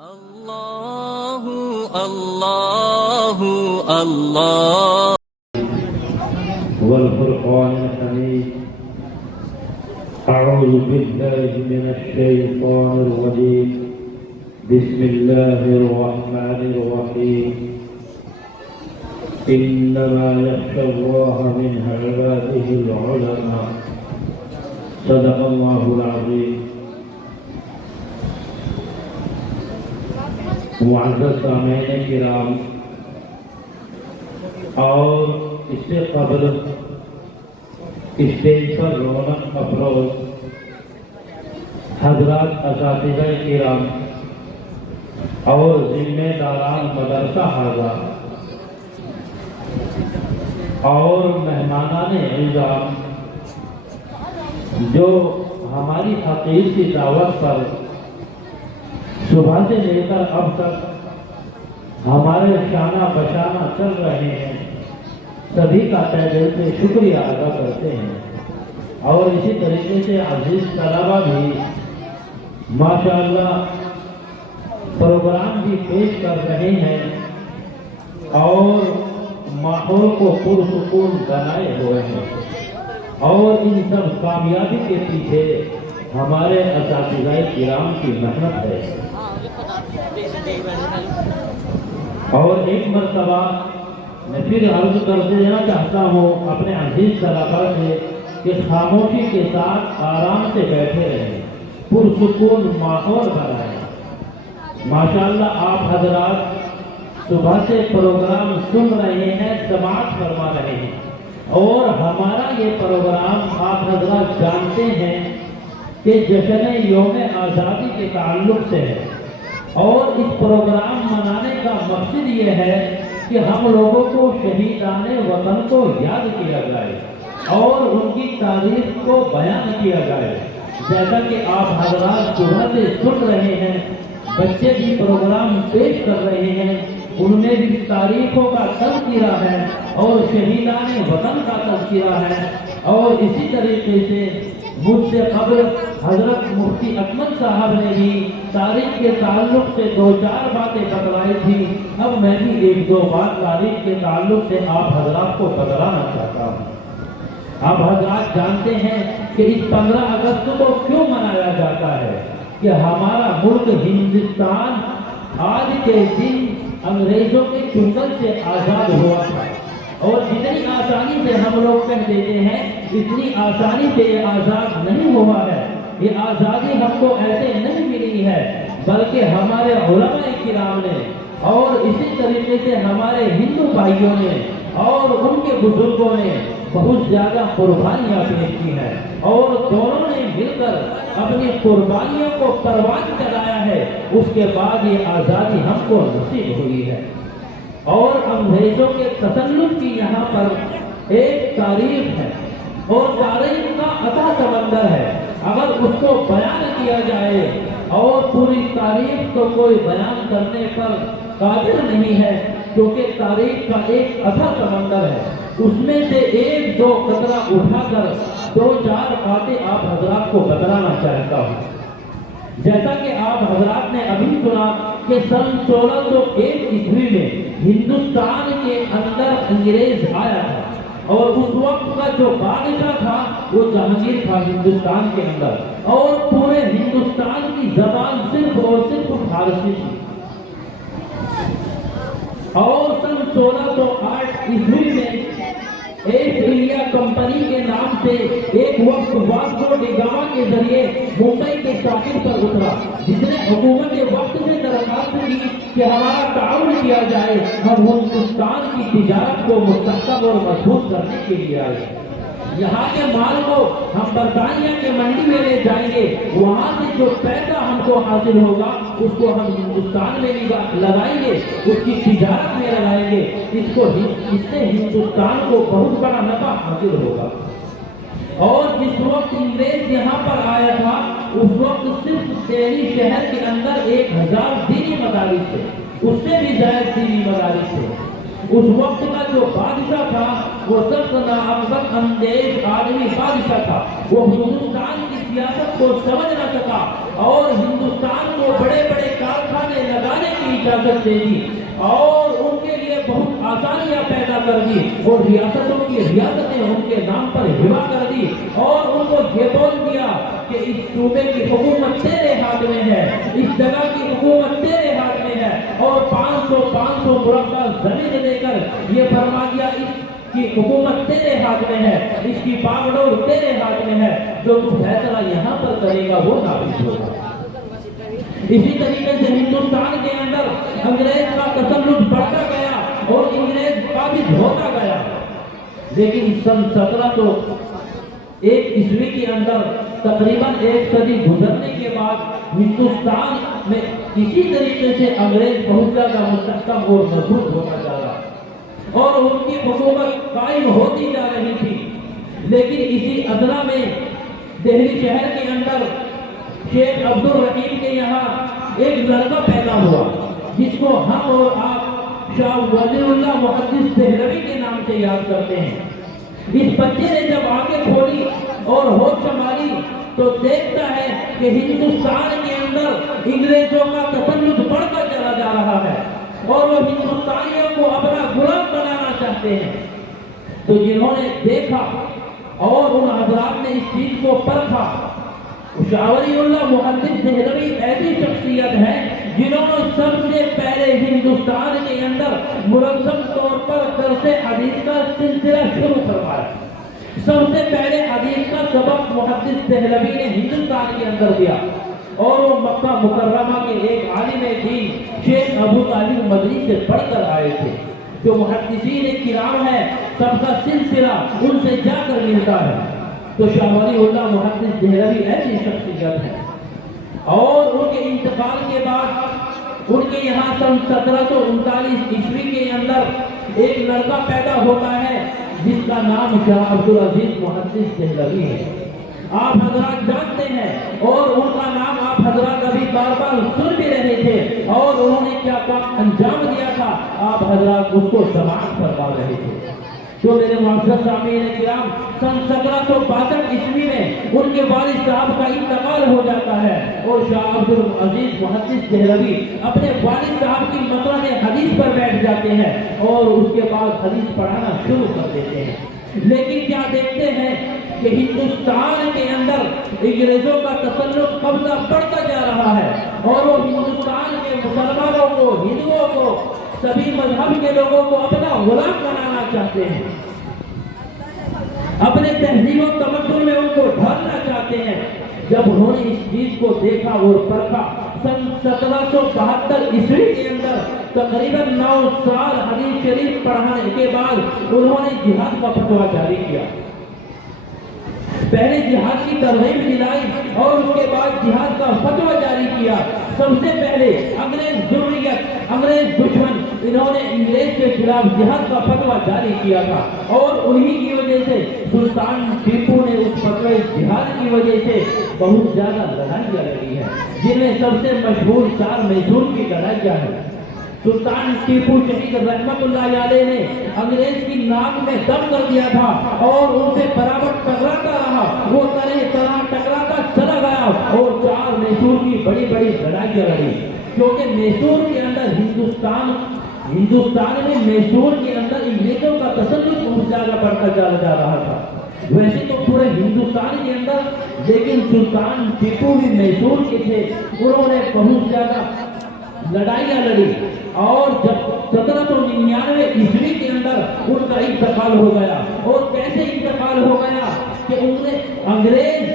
اللہ اللہ اللہ والفرقان الحميد. أعوذ بالله من الشيطان الرجيم. بسم الله الرحمن الرحيم. إنما يخشى الله من عباده العلماء. صدق الله العظيم. معزز سامعین کرام اور اس سے قبل اسٹیج پر رونق افروز حضرات اساتذہ کرام اور ذمہ داران مدرسہ حضرات اور مہمانان اعزام جو ہماری حقیر کی دعوت پر صبح سے لے کر اب تک ہمارے شانہ بشانہ چل رہے ہیں، سبھی کا تہ دل سے شکریہ ادا کرتے ہیں. اور اسی طریقے سے عزیز طلبہ بھی ماشاءاللہ پروگرام بھی پیش کر رہے ہیں اور ماحول کو پرسکون بنائے ہوئے ہیں. اور ان سب کامیابی کے پیچھے ہمارے اساتذہ کرام کی محنت ہے. اور ایک مرتبہ میں پھر عرض کر دینا چاہتا ہوں اپنے عزیز طلباء سے کہ خاموشی کے ساتھ آرام سے بیٹھے رہیں، پرسکون ماحول بنائیں. ماشاءاللہ آپ حضرات صبح سے پروگرام سن رہے ہیں، سماعت فرما رہے ہیں، اور ہمارا یہ پروگرام آپ حضرات جانتے ہیں کہ جشن یوم آزادی کے تعلق سے ہے. اور اس پروگرام منانے کا مقصد یہ ہے کہ ہم لوگوں کو شہیدان وطن کو یاد کیا جائے اور ان کی تاریخ کو بیان کیا جائے. جیسا کہ آپ حضرات صبح سے سن رہے ہیں، بچے بھی پروگرام پیش کر رہے ہیں، ان میں بھی تاریخوں کا تذکرہ ہے اور شہیدان وطن کا تذکرہ ہے. اور اسی طریقے سے مجھ سے قبل حضرت مفتی اکمل صاحب نے بھی تاریخ کے تعلق سے 2-4 باتیں بتلائی تھی. اب میں بھی 1-2 بات تاریخ کے تعلق سے آپ حضرات کو بتلانا چاہتا ہوں. آپ حضرات جانتے ہیں کہ اس 15 اگست کو کیوں منایا جاتا ہے؟ کہ ہمارا ملک ہندوستان آج کے دن انگریزوں کے چنگل سے آزاد ہوا تھا. اور جتنی آسانی سے ہم لوگ کہہ دیتے ہیں اتنی آسانی سے یہ آزاد نہیں ہوا ہے. یہ آزادی ہم کو ایسے نہیں ملی ہے، بلکہ ہمارے علماء کرام نے اور اسی طریقے سے ہمارے ہندو بھائیوں نے اور ان کے بزرگوں نے بہت زیادہ قربانیاں پیش کی ہیں، اور دونوں نے مل کر اپنی قربانیوں کو پروان چڑھایا ہے. اس کے بعد یہ آزادی ہم کو نصیب ہوئی ہے. اور انگریزوں کے تسلط کی یہاں پر ایک تاریخ ہے اور تاریخ کا عطا سمندر ہے. اگر اس کو بیان کیا جائے، اور پوری تاریخ تو کوئی بیان کرنے پر قادر نہیں ہے کیونکہ تاریخ کا ایک عطا سمندر ہے. اس میں سے 1-2 قطرہ اٹھا کر 2-4 باتیں آپ حضرات کو بتلانا چاہتا ہوں. جیسا کہ آپ حضرات نے ابھی سنا کہ سن 1601 عیسوی میں ہندوستان کے اندر انگریز آیا تھا، اور اس وقت کا جو بادشاہ تھا وہ جہانگیر تھا ہندوستان کے اندر. اور پورے ہندوستان کی زبان صرف اور صرف فارسی تھی. اور سن 1608 عیسوی میں ایسٹ انڈیا کمپنی کے نام سے ایک وقت واسکو ڈی گاما کے ذریعے ممبئی کے ساحل پر اترا، جس نے حکومت وقت سے درخواست کی کہ ہمارا تعاون کیا جائے، ہم ہندوستان کی تجارت کو مستحکم اور مضبوط کرنے کے لیے آئے. یہاں کے مال کو ہم برطانیہ کے منڈی میں لے جائیں گے، وہاں سے جو پیسہ ہم کو حاصل ہوگا اس کو ہم ہندوستان میں لگائیں گے، اس کی تجارت میں لگائیں گے. اس سے ہندوستان کو بہت بڑا نفع حاصل ہوگا. اور جس وقت انگریز یہاں پر آیا تھا اس وقت صرف دہلی شہر کے اندر 1000 دینی مدارس تھے، اس سے بھی زائد دینی مدارس تھے. اس وقت کا جو بادشاہ تھا وہ سخت ناامن اندیش آدمی بادشاہ تھا. وہ ہندوستان کی سیاست کو سمجھ نہ سکا اور ہندوستان کو بڑے بڑے کارخانے اجازت دے دی اور ان کے لیے بہت آسانیاں پیدا کر دی اور ریاستوں کی ریاستیں ان کے نام پر ہبا کر دی اور ان کو یہ بول دیا کہ اس صوبے کی حکومت تیرے ہاتھ میں ہے، اس جگہ کی حکومت تیرے ہاتھ میں ہے، اور 500 مربع زمین لے کر یہ فرما دیا اس کی حکومت تیرے ہاتھ میں ہے، اس کی باغڈور تیرے ہاتھ میں ہے، جو تو فیصلہ یہاں پر کرے گا وہ نافذ ہوگا۔ اسی طریقے سے ہندوستان کے اندر انگریز کا تسلط بڑھتا گیا اور انگریز قابض ہوتا گیا، لیکن سن 1701 عیسوی کے اندر تقریباً 1 صدی گزرنے کے بعد ہندوستان میں اسی طریقے سے انگریز بہت زیادہ مستحکم اور مضبوط ہوتا جا رہا اور ان کی حکومت قائم ہوتی جا رہی تھی، لیکن اسی اثنا میں دہلی شہر کے اندر شیخ عبد الرحیم کے یہاں ایک لڑکا پیدا ہوا جس کو ہم اور آپ شاہ ولی اللہ محدث دہلوی کے نام سے یاد کرتے ہیں۔ اس بچے نے جب آنکھیں کھولی اور ہوش سنبھالی تو دیکھتا ہے کہ ہندوستان کے اندر انگریزوں کا تسلط بڑھتا چلا جا رہا ہے اور وہ ہندوستانیوں کو اپنا غلام بنانا چاہتے ہیں۔ تو جنہوں نے دیکھا اور ان حضرات نے اس چیز کو پرکھا، شاہ ولی اللہ محدث دہلوی ایسی شخصیت ہے جنہوں نے سب سے پہلے ہندوستان کے اندر منظم طور پر درس حدیث کا سلسلہ شروع کروایا۔ سب سے پہلے حدیث کا سبق محدث دہلوی نے ہندوستان کے اندر دیا اور وہ مکہ مکرمہ کے ایک عالم دین شیخ ابو طالب مدنی سے پڑھ کر آئے تھے۔ جو محدثین کرام ہے سب کا سلسلہ ان سے جا کر ملتا ہے۔ تو شاہ ولی اللہ محدث دہلوی ایسی شخصیت ہے اور ان کے انتقال کے بعد ان کے یہاں سن 1739 عیسوی کے اندر ایک لڑکا پیدا ہوتا ہے جس کا نام شاہ عبدالعزیز محدث دہلوی ہے۔ آپ حضرات جانتے ہیں اور ان کا نام آپ حضرات ابھی بار بار سن بھی رہے تھے اور انہوں نے کیا کام انجام دیا تھا آپ حضرات اس کو سماعت فرما رہے تھے۔ جو میرے معزز سامعین کرام سن 1762 عیسوی میں ان کے والد صاحب کا انتقال ہو جاتا ہے اور شاہ عبدالعزیز محدث دہلوی اپنے والد صاحب کی مسند حدیث پر بیٹھ جاتے ہیں اور اس کے بعد حدیث پڑھانا شروع کر دیتے ہیں۔ لیکن کیا دیکھتے ہیں کہ ہندوستان کے اندر انگریزوں کا تسلط قبضہ بڑھتا جا رہا ہے اور وہ ہندوستان کے مسلمانوں کو، ہندوؤں کو، سبھی مذہب کے لوگوں کو اپنا غلام بنانا چاہتے ہیں، اپنے تہذیب و تمدن میں ان کو ڈھالنا چاہتے ہیں۔ جب انہوں نے اس چیز کو دیکھا اور پرکھا سن 1772 عیسوی کے اندر تقریباً 9 سال حدیث شریف پڑھانے کے بعد انہوں نے جہاد کا فتویٰ جاری کیا۔ پہلے جہاد کی ترغیب دلائی اور اس کے بعد جہاد کا فتویٰ جاری کیا۔ سب سے پہلے انگریز جمہوریت، انگریز دشمن، انہوں نے انگریز کے خلاف جہاد کا فتویٰ جاری کیا تھا اور انہی کی وجہ سے سلطان ٹیپو نے اس فتوی جہاد کی وجہ سے بہت زیادہ لڑائیاں لڑی ہیں، جن میں سب سے مشہور 4 میسور کی لڑائیاں ہیں۔ سلطان ٹیپو شہید رحمت اللہ علیہ نے انگریز کی ناک میں دم کر دیا تھا اور ان سے برابر ٹکراتا رہا، وہ طرح ٹکراتا چلا گیا اور 4 میسور کی بڑی بڑی لڑائیاں لڑی، کیونکہ میسور کے اندر ہندوستان میں میسور کے اندر انگریزوں کا تسلط بہت زیادہ بڑھتا چلا جا رہا تھا۔ ویسے تو پورے ہندوستان کے اندر، لیکن سلطان ٹیپو بھی میسور کے تھے، انہوں نے بہت زیادہ لڑائیاں لڑی اور جب 1799 عیسوی کے اندر ان کا انتقال ہو گیا۔ اور کیسے انتقال ہو گیا کہ انگریز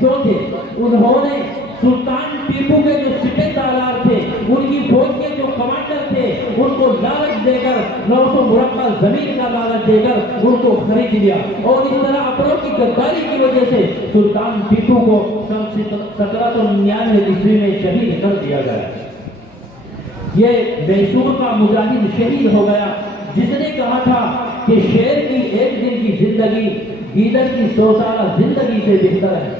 جو تھے انہوں نے سلطان ٹیپو کے جو سپہ سالار تھے، ان کی فوج کے جو کمانڈر تھے، ان کو لالچ دے کر 900 مربع زمین کا لالچ دے کر ان کو خرید لیا اور اس طرح اپنوں کی غداری کی وجہ سے سلطان ٹیپو کو سن 1799 عیسوی میں شہید کر دیا گیا۔ یہ میسور کا مجاہد شہید ہو گیا جس نے کہا تھا کہ شیر کی 1 دن کی زندگی گیدڑ کی 100 سالہ زندگی سے بہتر ہے۔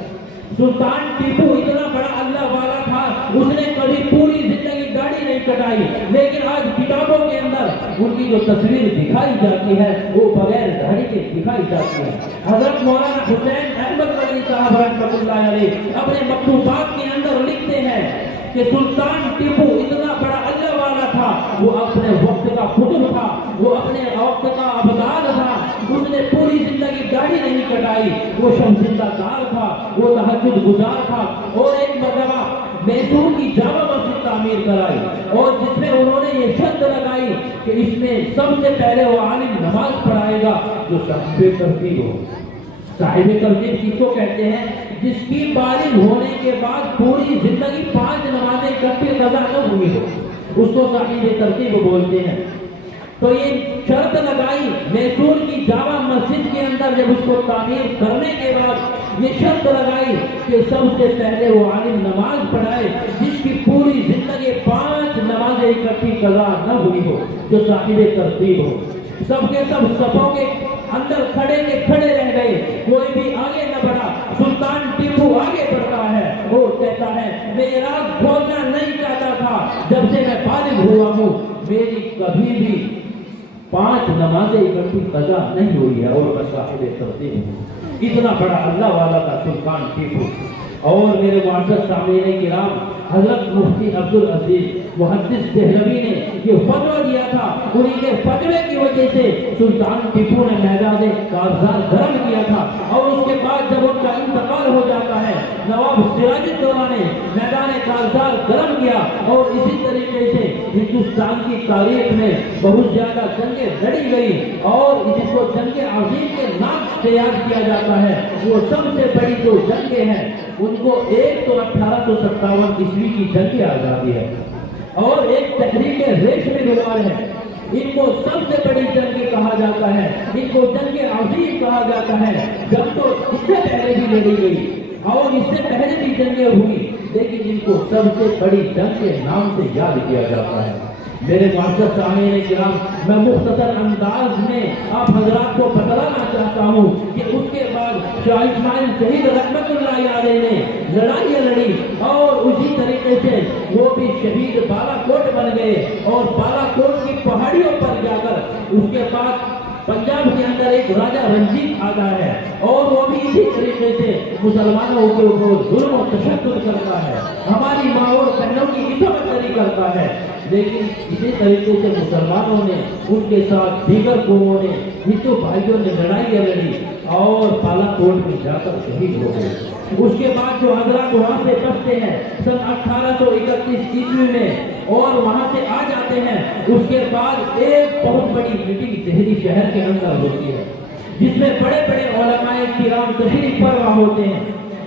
سلطان ٹیپو اتنا بڑا اللہ والا تھا، اس نے کبھی پوری زندگی داڑھی نہیں کٹائی، لیکن آج کتابوں کے اندر ان کی جو تصویر دکھائی جاتی ہے وہ بغیر داڑھی کے دکھائی جاتی ہے۔ حضرت مولانا حسین احمد مدنی صاحب رحمۃ اللہ علیہ اپنے مکتوبات کے اندر لکھتے ہیں کہ سلطان ٹیپو اتنا بڑا اللہ والا تھا وہ اپنے وقت کا قطب تھا، وہ اپنے وقت کا ابدال تھا، اس نے پوری زندگی داڑھی نہیں کٹائی، وہ شمسندہ دار تھا، وہ تہجد گزار تھا، اور ایک مرتبہ میسور کی جامع مسجد تعمیر کرائی، اور جس میں انہوں نے یہ شرط لگائی کہ اس میں سب سے پہلے وہ عالم نماز پڑھائے گا جو صاحب ترتیب ہو۔ صاحب ترتیب کس کو کہتے ہیں؟ جس کی بالغ ہونے کے بعد پوری زندگی 5 نمازیں اکٹھی قضا نہ ہوئی ہو، اس کو صاحب ترتیب بولتے ہیں۔ تو یہ شرط لگائی میسور کی جامع مسجد کے اندر، جب اس کو تعمیر کرنے کے بعد یہ شرط لگائی کہ سب سے پہلے وہ عالم نماز پڑھائے جس کی پوری زندگی 5 نمازیں اکٹھی قضا نہ ہوئی ہو، جو صاحب ترتیب ہو۔ سب کے سب صفوں کے اندر کھڑے کے کھڑے رہ گئے، کوئی بھی آگے نہ بڑھا۔ سلطان ٹیپو آگے بڑھتا ہے، وہ کہتا ہے میں یہ راز کھولنا نہیں چاہتا تھا، جب سے میں بالغ ہوا ہوں میری کبھی بھی 5 نمازیں اکٹھی قضا نہیں ہوئی ہے، اور میں صاحب ترتیب ہوں۔ اتنا بڑا اللہ والا کا سلطان ٹیپو۔ اور میرے معزز سامعین کرام، حضرت مفتی عبدالعزیز محدث دہلوی نے یہ فتویٰ دیا تھا، انہی کے فتوے کی وجہ سے سلطان ٹیپو نے میدان کارزار گرم کیا تھا، اور اس کے بعد جب ان کا انتقال ہو جاتا ہے نواب سراج الدولہ نے میدان کارزار گرم کیا، اور اسی طریقے سے ہندوستان کی تاریخ میں بہت زیادہ جنگیں لڑی گئی، اور جس کو جنگ عظیم کے نام سے یاد کیا جاتا ہے، وہ سب سے بڑی جو جنگیں ہیں ان کو ایک تو 1857 عیسوی کی جنگ آزادی ہے، اور ایک تحریک ریشم روال ہے، ان کو سب سے بڑی جنگ کہا جاتا ہے، ان کو جنگ عظیم کہا جاتا ہے۔ جب تو اس سے پہلے بھی لڑی گئی اور اس سے پہلے بھی جنگیں ہوئی، لیکن ان کو سب سے بڑی جنگ کے نام سے یاد کیا جاتا ہے۔ میرے معزز سامعین کرام، میں مختصر انداز میں آپ حضرات کو بتلانا چاہتا ہوں کہ اس کے بعد شاہ اسماعیل شہید رحمت اللہ علیہ نے لڑائیاں لڑی، اور اسی طریقے سے وہ بھی شہید بالا کوٹ بن گئے، اور بالا کوٹ کی پہاڑیوں پر جا کر اس کے بعد پنجاب کے اندر ایک راجہ رنجیت آتا ہے، اور وہ بھی اسی طریقے سے مسلمانوں کے اوپر ظلم و تشدد کرتا ہے، ہماری ماں اور بہنوں کی عزت دری کرتا ہے، لیکن اسی طریقے سے مسلمانوں نے ان کے ساتھ دیگر قوموں نے ہندو بھائیوں نے لڑائیاں لڑی، اور بالا کوٹ میں جا کر شہید ہو گئے۔ اس کے بعد جو حضرات وہاں سے بچتے ہیں سن 1831 عیسوی میں، اور وہاں سے آ جاتے ہیں، اس کے بعد ایک بہت بڑی میٹنگ دہلی شہر کے اندر ہوتی ہے، جس میں بڑے بڑے علماء کرام تشریف فرما ہوتے ہیں،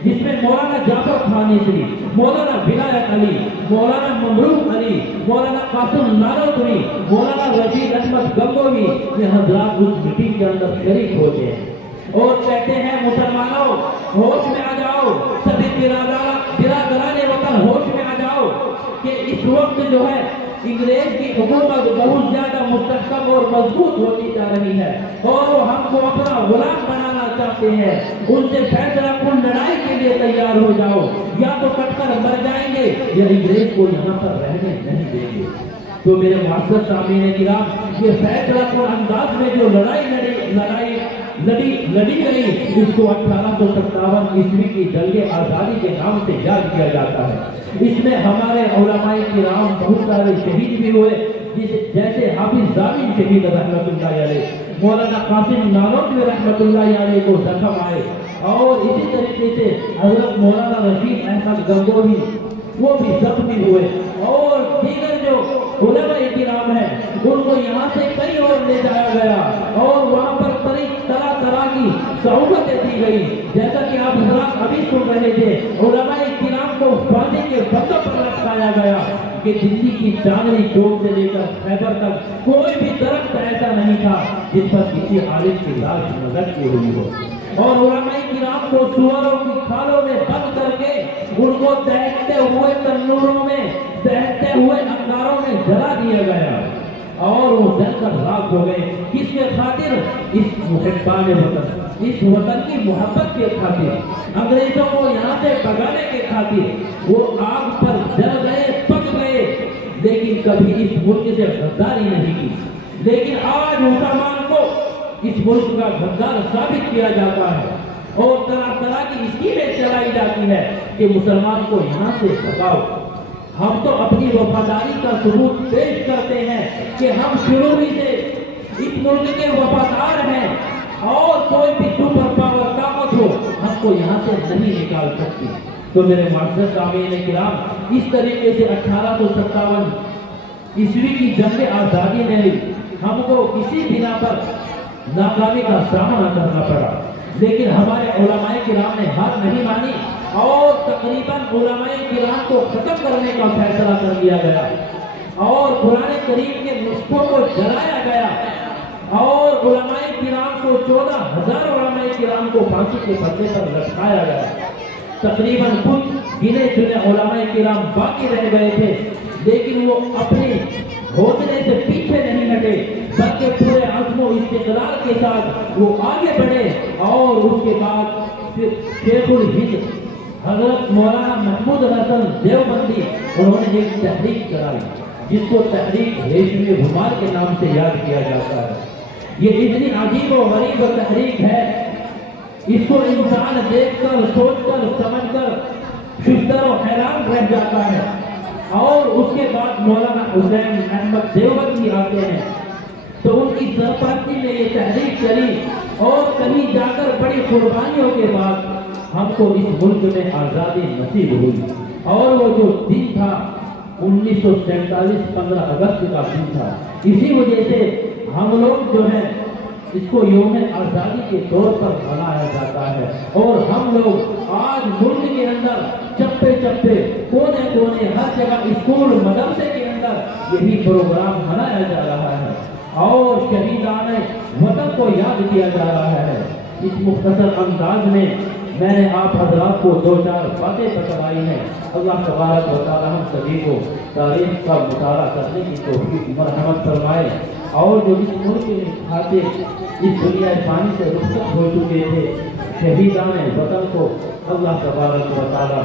جس میں مولانا جعفر خان نصری، مولانا ولایت علی، مولانا ممروق علی، مولانا قاسم نانوتوی، مولانا رشید احمد گنگوی، یہ حضرات اس میٹنگ کے اندر شریک ہوتے ہیں، اور کہتے ہیں مسلمانوں ہوش میں آ جاؤ، سبھی برادران وطن ہوش میں آ جاؤ، کہ اس وقت جو ہے انگریز کی حکومت بہت زیادہ مستحکم اور مضبوط ہوتی جا رہی ہے، اور وہ ہم کو اپنا غلام بنانا چاہتے ہیں، ان سے فیصلہ کن لڑائی کے لیے تیار ہو جاؤ، یا تو کٹ کر مر جائیں گے یا انگریز کو یہاں پر رہنے نہیں دیں گے۔ تو میرے معزز سامعین کرام، یہ فیصلہ کن انداز میں جو لڑی گئی، اس کو 1857 عیسوی کی جنگ آزادی کے نام سے یاد کیا جاتا ہے۔ اس میں ہمارے علماء کرام بہت سارے شہید بھی ہوئے، جیسے حافظ ضامن شہید رحمت اللہ علیہ، مولانا قاسم نانوتوی رحمت اللہ علیہ کو زخم آئے، اور اسی طریقے سے حضرت مولانا رشید احمد گنگوی وہ بھی زخمی ہوئے، اور دیگر جو علماء کرام ہیں ان کو یہاں سے کہیں اور لے جایا گیا، اور وہاں پر طرح طرح کی سہولتیں دی گئی، جیسا کہ آپ حضرات ابھی سن رہے تھے، علماء کرام کو پھانسی کے پھندوں پر لٹکایا گیا، کہ دلی کی چاندنی چوک سے لے کر خیبر تک کوئی بھی درخت ایسا نہیں تھا جس پر کسی عالم کی لاش نظر کی ہوئی ہو، اور علماء کرام کو سوروں کی کھالوں میں بند کر کے ان کو دہتے ہوئے تنوروں میں، دہتے ہوئے انگاروں میں جلا دیا گیا، اور وہ جل کر راکھ ہو گئے۔ کس کے خاطر؟ اس محبان وطن، اس وطن کی محبت کے خاطر، انگریزوں کو یہاں سے بھگانے کے خاطر وہ آگ پر جل گئے، پک گئے، لیکن کبھی اس ملک سے غداری نہیں کی۔ لیکن آج مسلمان کو اس ملک کا غدار ثابت کیا جاتا ہے، اور طرح طرح کی اسکیمیں چلائی جاتی ہے کہ مسلمان کو یہاں سے بھگاؤ۔ ہم تو اپنی وفاداری کا ثبوت پیش کرتے ہیں کہ ہم شروع ہی سے اس ملک کے وفادار ہیں اور کوئی بھی سپر پاور طاقت ہو ہم کو یہاں سے نہیں نکال سکتی۔ تو میرے معزز سامعین کرام، اس طریقے سے 1857 عیسوی کی جنگ آزادی میں ہم کو کسی بنا پر ناکامی کا سامنا کرنا پڑا، لیکن ہمارے علماء کرام نے ہار نہیں مانی اور تقریباً علماء کرام کو ختم کرنے کا فیصلہ کر لیا گیا اور قرآن کریم کے نسخوں کو جلایا گیا اور علماء کرام کو 14,000 علماء کرام کو پھانسی کے پھندے پر لٹکایا گیا۔ تقریباً کچھ گنے چنے علماء کرام باقی رہ گئے تھے، لیکن وہ اپنے حوصلے سے پیچھے نہیں ہٹے بلکہ پورے عزم و استقلال کے ساتھ وہ آگے بڑھے اور اس کے بعد پھر شیخ الہند حضرت مولانا محمود حسن دیوبندی انہوں نے ایک تحریک چلائی جس کو تحریک ریشمی ہمار کے نام سے یاد کیا جاتا ہے۔ یہ اتنی عجیب و غریب تحریک ہے، اس کو انسان دیکھ کر سوچ کر سمجھ کر ششدر و حیران رہ جاتا ہے۔ اور اس کے بعد مولانا حسین احمد دیوبندی آتے ہیں تو ان کی سرپرستی میں یہ تحریک چلی اور کہیں جا کر بڑی قربانیوں کے بعد ہم کو اس ملک میں آزادی نصیب ہوئی۔ اور وہ جو دن تھا 1947 15 اگست کا دن تھا، اسی وجہ سے ہم لوگ جو ہیں اس کو یوم آزادی کے طور پر منایا جاتا ہے اور ہم لوگ آج ملک کے اندر چپے چپے کونے کونے ہر جگہ اسکول مدرسے کے اندر یہی پروگرام منایا جا رہا ہے اور شہیدان وطن کو یاد کیا جا رہا ہے۔ اس مختصر انداز میں میں نے آپ حضرات کو 2-4 باتیں بتلائی ہیں۔ اللہ تبارک و تعالی ہم سبھی کو تاریخ کا مطالعہ کرنے کی توفیق مرحمت فرمائے اور جو اس ملک میں کھاتے اس دنیا فانی سے رخصت ہو چکے تھے شہیدان وطن کو اللہ تبارک و تعالی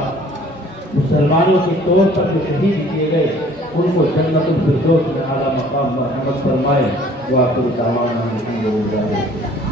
مسلمانوں کے طور پر جو شہید کیے گئے ان کو جنت الفردوس میں اعلیٰ مقام مرحمت فرمائے۔ وآخر دعوانا الحمدللہ۔